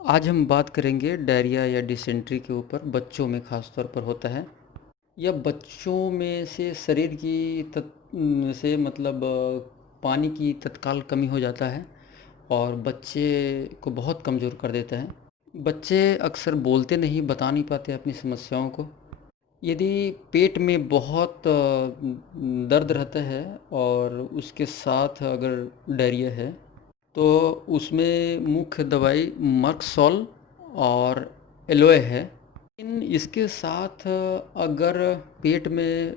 आज हम बात करेंगे डायरिया या डिसेंट्री के ऊपर, बच्चों में ख़ास तौर पर होता है। यह बच्चों में से शरीर की से मतलब पानी की तत्काल कमी हो जाता है और बच्चे को बहुत कमज़ोर कर देता है। बच्चे अक्सर बोलते नहीं, बता नहीं पाते अपनी समस्याओं को। यदि पेट में बहुत दर्द रहता है और उसके साथ अगर डायरिया है तो उसमें मुख्य दवाई मर्कसॉल और एलोए है। लेकिन इसके साथ अगर पेट में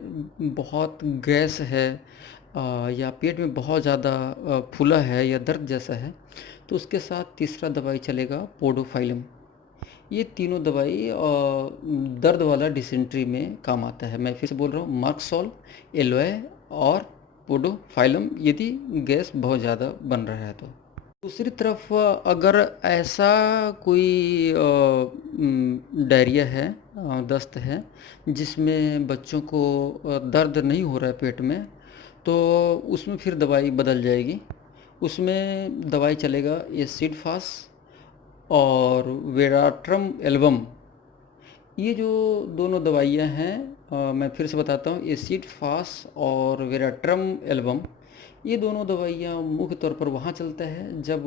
बहुत गैस है या पेट में बहुत ज़्यादा फूला है या दर्द जैसा है तो उसके साथ तीसरा दवाई चलेगा पोडोफाइलम। ये तीनों दवाई दर्द वाला डिसेंट्री में काम आता है। मैं फिर से बोल रहा हूँ, मर्कसॉल, एलोए और पोडोफाइलम, यदि गैस बहुत ज़्यादा बन रहा है तो। दूसरी तरफ अगर ऐसा कोई डायरिया है, दस्त है, जिसमें बच्चों को दर्द नहीं हो रहा है पेट में, तो उसमें फिर दवाई बदल जाएगी। उसमें दवाई चलेगा एसिड फास और वेराट्रम एल्बम। ये जो दोनों दवाइयाँ हैं, मैं फिर से बताता हूँ, एसिड फास और वेराट्रम एल्बम, ये दोनों दवाइयाँ मुख्य तौर पर वहाँ चलता है जब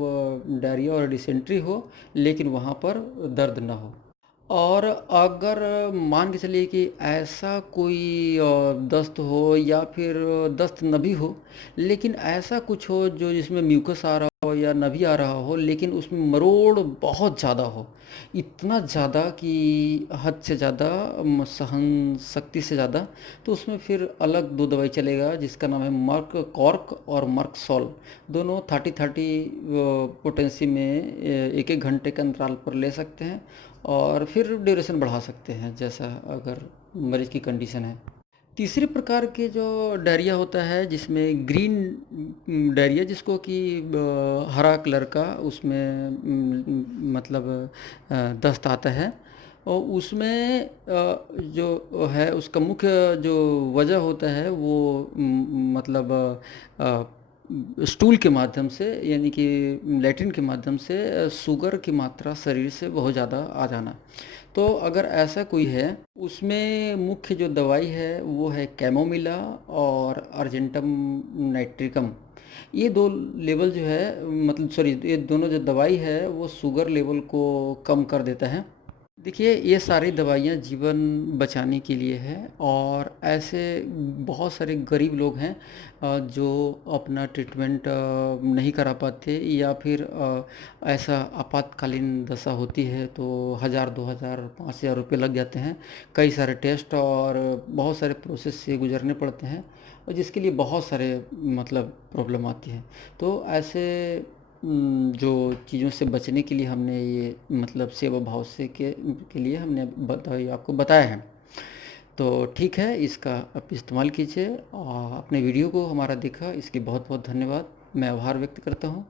डायरिया और डिसेंट्री हो लेकिन वहाँ पर दर्द ना हो। और अगर मान के चलिए कि ऐसा कोई दस्त हो या फिर दस्त न भी हो, लेकिन ऐसा कुछ हो जो जिसमें म्यूकस आ रहा हो या न भी आ रहा हो लेकिन उसमें मरोड़ बहुत ज़्यादा हो, इतना ज़्यादा कि हद से ज़्यादा, सहन शक्ति से ज़्यादा, तो उसमें फिर अलग दो दवाई चलेगा जिसका नाम है मर्क कॉर्क और मर्क सॉल। दोनों 30-30 पोटेंसी में एक एक घंटे के अंतराल पर ले सकते हैं और फिर ड्यूरेशन बढ़ा सकते हैं जैसा अगर मरीज़ की कंडीशन है। तीसरे प्रकार के जो डायरिया होता है जिसमें ग्रीन डायरिया, जिसको कि हरा कलर का उसमें मतलब दस्त आता है, और उसमें जो है उसका मुख्य जो वजह होता है वो मतलब स्टूल के माध्यम से, यानी कि लैट्रिन के माध्यम से शुगर की मात्रा शरीर से बहुत ज़्यादा आ जाना। तो अगर ऐसा कोई है, उसमें मुख्य जो दवाई है वो है कैमोमिला और अर्जेंटम नाइट्रिकम। ये दो लेवल जो है, मतलब सॉरी, ये दोनों जो दवाई है वो शुगर लेवल को कम कर देता है। देखिए, ये सारी दवाइयाँ जीवन बचाने के लिए है और ऐसे बहुत सारे गरीब लोग हैं जो अपना ट्रीटमेंट नहीं करा पाते, या फिर ऐसा आपातकालीन दशा होती है तो 1000, 2000, 5000 रुपये लग जाते हैं। कई सारे टेस्ट और बहुत सारे प्रोसेस से गुजरने पड़ते हैं और जिसके लिए बहुत सारे मतलब प्रॉब्लम आती है। तो ऐसे जो चीज़ों से बचने के लिए हमने ये मतलब सेवा भाव से के लिए हमने आपको बताया है। तो ठीक है, इसका आप इस्तेमाल कीजिए और अपने वीडियो को हमारा देखा इसके बहुत बहुत धन्यवाद। मैं आभार व्यक्त करता हूँ।